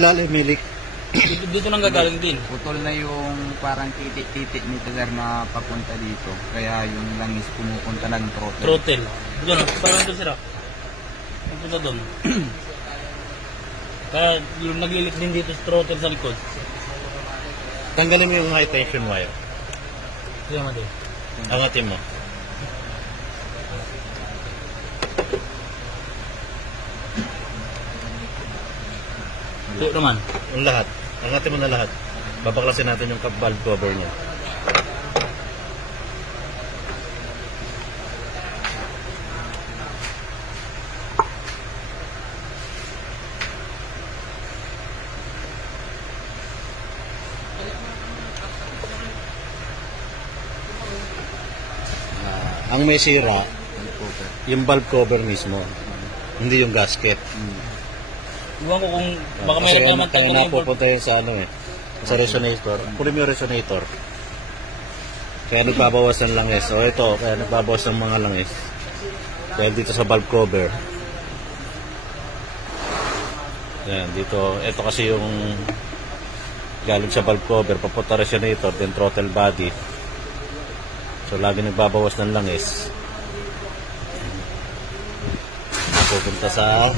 ilalim, milik. Dito nang gagaling din. Putol na yung parang titik-titik nito sir na papunta dito. Kaya yung langis pumupunta ng throttle. Throttle. Doon, parang doon sira. Punta doon. Kaya yung naglilit din dito sa throttle sa likod. Tanggalin mo yung high tension wire. Kaya mo din. Angatin mo. Ito naman. Yung lahat. Angatin mo na lahat. Babaklasin natin yung valve cover niya. Ang may sira, yung valve cover mismo, hindi yung gasket. Iwan ko kung baka may Kasi reklaman tayo na yung napupunta yun sa ano sa resonator. Kunin mo yung resonator. Kaya nagbabawas ng langis. O ito, kaya nagbabawas ng mga langis. Dahil dito sa valve cover. Yan, dito. Ito kasi yung galing sa valve cover, papunta resonator, then throttle body. So, lagi nagbabawas ng langis. Pupunta sa